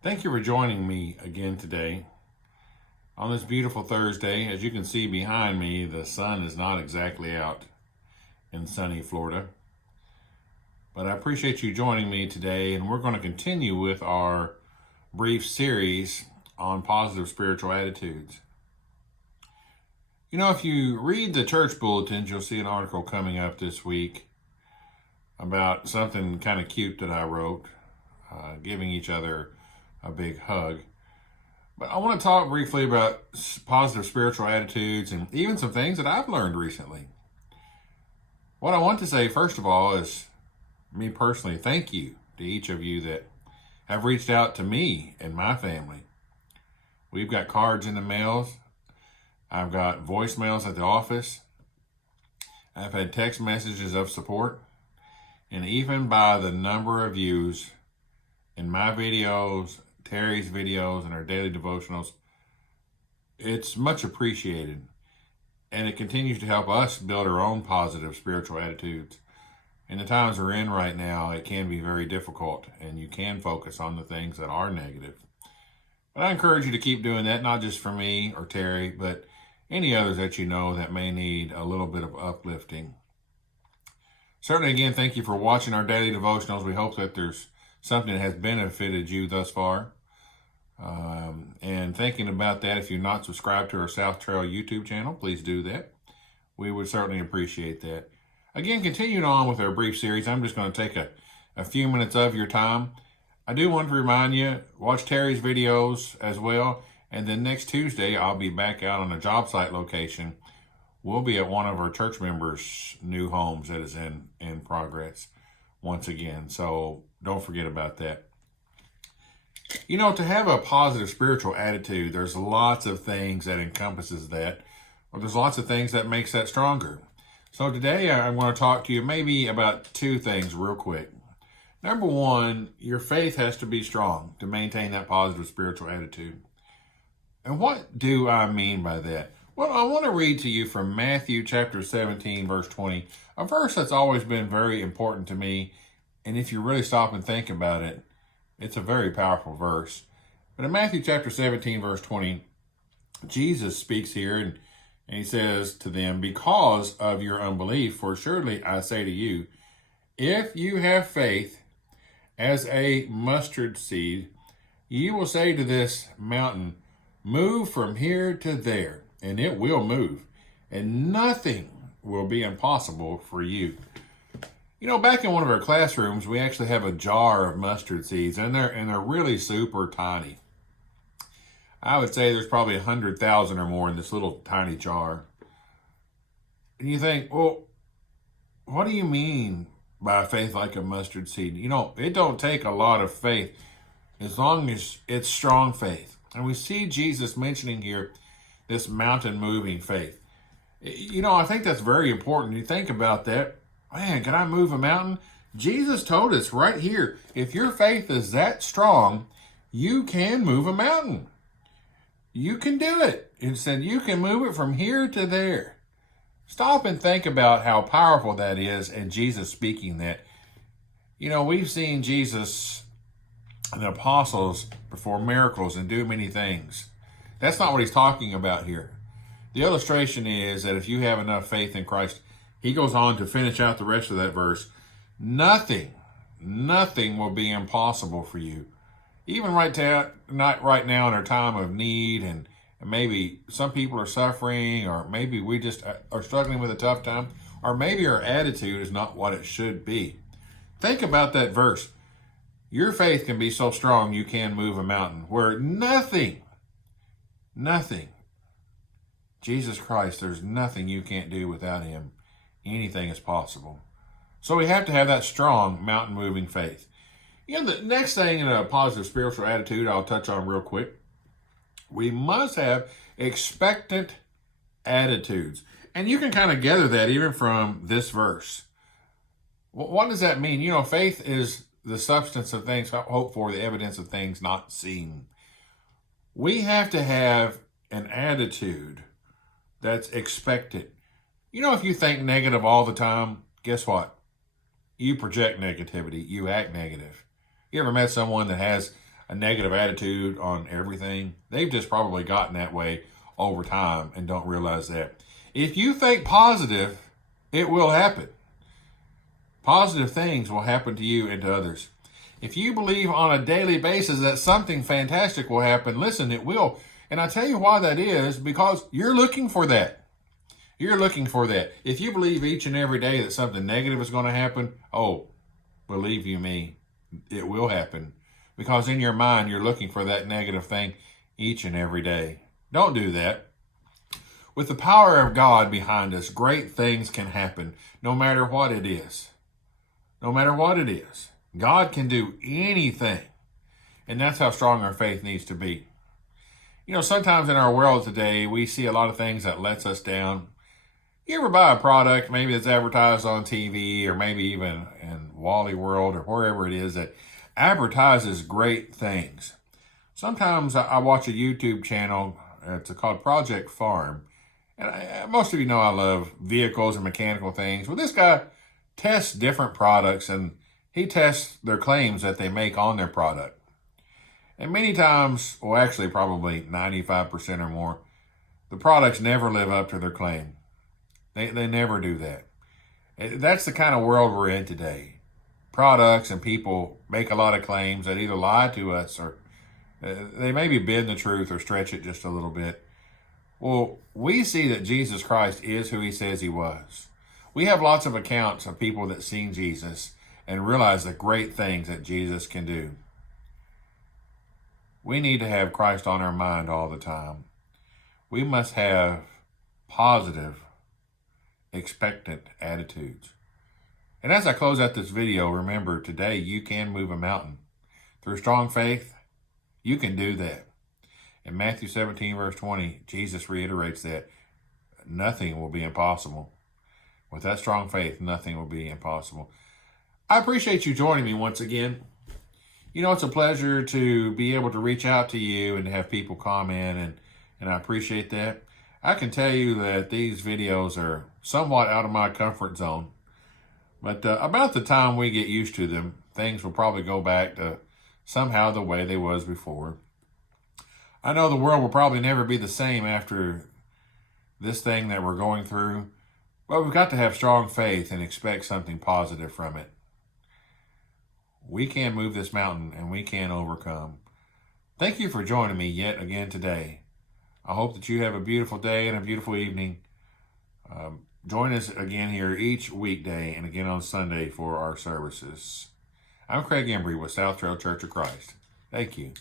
Thank you for joining me again today on this beautiful Thursday. As you can see behind me, the sun is not exactly out in sunny Florida. But I appreciate you joining me today, and we're going to continue with our brief series on positive spiritual attitudes. You know, if you read the church bulletins, you'll see an article coming up this week about something kind of cute that I wrote, giving each other a big hug. But I want to talk briefly about positive spiritual attitudes and even some things that I've learned recently. What I want to say, first of all, is me personally, thank you to each of you that have reached out to me and my family. We've got cards in the mails. I've got voicemails at the office. I've had text messages of support. And even by the number of views in my videos, Terry's videos, and our daily devotionals, it's much appreciated. And it continues to help us build our own positive spiritual attitudes. In the times we're in right now, it can be very difficult, and you can focus on the things that are negative. But I encourage you to keep doing that, not just for me or Terry, but any others that you know that may need a little bit of uplifting. Certainly, again, thank you for watching our daily devotionals. We hope that there's something that has benefited you thus far. And thinking about that, if you're not subscribed to our South Trail YouTube channel, please do that. We would certainly appreciate that. Again, continuing on with our brief series, I'm just going to take a few minutes of your time. I do want to remind you, watch Terry's videos as well. And then next Tuesday, I'll be back out on a job site location. We'll be at one of our church members' new homes that is in progress once again. So don't forget about that. You know, to have a positive spiritual attitude, there's lots of things that encompasses that, or there's lots of things that makes that stronger. So today I want to talk to you maybe about two things real quick. Number one, your faith has to be strong to maintain that positive spiritual attitude. And what do I mean by that? Well, I want to read to you from Matthew chapter 17, verse 20, a verse that's always been very important to me. And if you really stop and think about it, it's a very powerful verse. But in Matthew chapter 17, verse 20, Jesus speaks here and he says to them, "Because of your unbelief, for surely I say to you, if you have faith as a mustard seed, you will say to this mountain, 'Move from here to there,' and it will move, and nothing will be impossible for you." You know, back in one of our classrooms, we actually have a jar of mustard seeds, and they're really super tiny. I would say there's probably 100,000 or more in this little tiny jar. And you think, well, what do you mean by faith like a mustard seed? You know, it don't take a lot of faith as long as it's strong faith. And we see Jesus mentioning here this mountain moving faith. You know, I think that's very important. You think about that. Man, can I move a mountain? Jesus told us right here, if your faith is that strong, you can move a mountain. You can do it. He said you can move it from here to there. Stop and think about how powerful that is, and Jesus speaking that. You know, we've seen Jesus and the apostles perform miracles and do many things. That's not what he's talking about here. The illustration is that if you have enough faith in Christ, he goes on to finish out the rest of that verse. Nothing will be impossible for you. Even not right now in our time of need, and maybe some people are suffering, or maybe we just are struggling with a tough time, or maybe our attitude is not what it should be. Think about that verse. Your faith can be so strong you can move a mountain, where nothing, Jesus Christ, there's nothing you can't do without him. Anything is possible. So we have to have that strong mountain moving faith. You know, the next thing in a positive spiritual attitude I'll touch on real quick, we must have expectant attitudes. And you can kind of gather that even from this verse. What does that mean? You know, faith is the substance of things hoped for, the evidence of things not seen. We have to have an attitude that's expected. You know, if you think negative all the time, guess what? You project negativity. You act negative. You ever met someone that has a negative attitude on everything. They've just probably gotten that way over time and don't realize that. If you think positive, it will happen. Positive things will happen to you and to others. If you believe on a daily basis that something fantastic will happen, listen, it will. And I tell you why that is, because you're looking for that. You're looking for that. If you believe each and every day that something negative is going to happen, oh, believe you me, it will happen. Because in your mind, you're looking for that negative thing each and every day. Don't do that. With the power of God behind us, great things can happen no matter what it is. No matter what it is. God can do anything. And that's how strong our faith needs to be. You know, sometimes in our world today, we see a lot of things that lets us down. You ever buy a product, maybe it's advertised on TV or maybe even in Wally World or wherever it is that advertises great things. Sometimes I watch a YouTube channel, it's called Project Farm. And most of you know I love vehicles and mechanical things. Well, this guy tests different products and he tests their claims that they make on their product. And many times, well, actually probably 95% or more, the products never live up to their claim. They never do that. That's the kind of world we're in today. Products and people make a lot of claims that either lie to us or they maybe bend the truth or stretch it just a little bit. Well, we see that Jesus Christ is who he says he was. We have lots of accounts of people that seen Jesus and realize the great things that Jesus can do. We need to have Christ on our mind all the time. We must have positive, expectant attitudes. And as I close out this video, remember today you can move a mountain. Through strong faith, you can do that. In Matthew 17, verse 20, Jesus reiterates that nothing will be impossible. With that strong faith, nothing will be impossible. I appreciate you joining me once again. You know, it's a pleasure to be able to reach out to you and have people comment, and I appreciate that. I can tell you that these videos are somewhat out of my comfort zone, but about the time we get used to them, things will probably go back to somehow the way they was before. I know the world will probably never be the same after this thing that we're going through, but we've got to have strong faith and expect something positive from it. We can move this mountain and we can overcome. Thank you for joining me yet again today. I hope that you have a beautiful day and a beautiful evening. Join us again here each weekday and again on Sunday for our services. I'm Craig Embry with South Trail Church of Christ. Thank you.